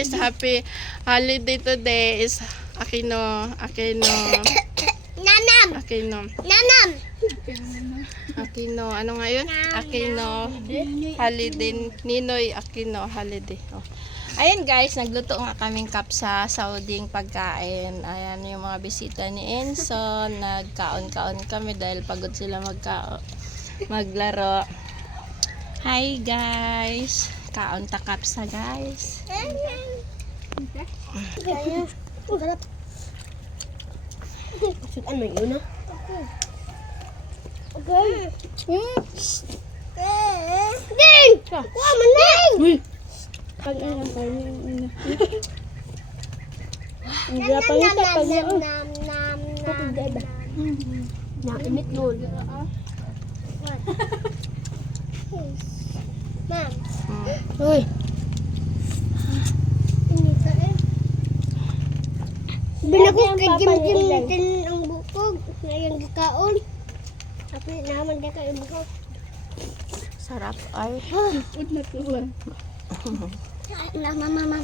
guys, happy holiday today is Aquino. Nanam. Aquino, ano ngayon? Aquino holiday, Ninoy Aquino holiday. Oh. Ayan guys, nagluto nga kaming cup sa Sauding pagkain. Ayan yung mga bisita ni Enzo. Nagkaon-kaon kami dahil pagod sila maglaro. Hi guys. Kaon ta kapsa guys. Ano yun? Okay. Ding! Kuha mo na! Pag-ilang ko yun. Hindi pa rin sa pag-ilang. Nainit doon. Ma'am. Uy. Inita eh. Binakot kay Jim ang bukog. Ngayong gikaon. Tapi naman dia kayo bukog. Sarap ay. Ud na tuwa. Nah, mama.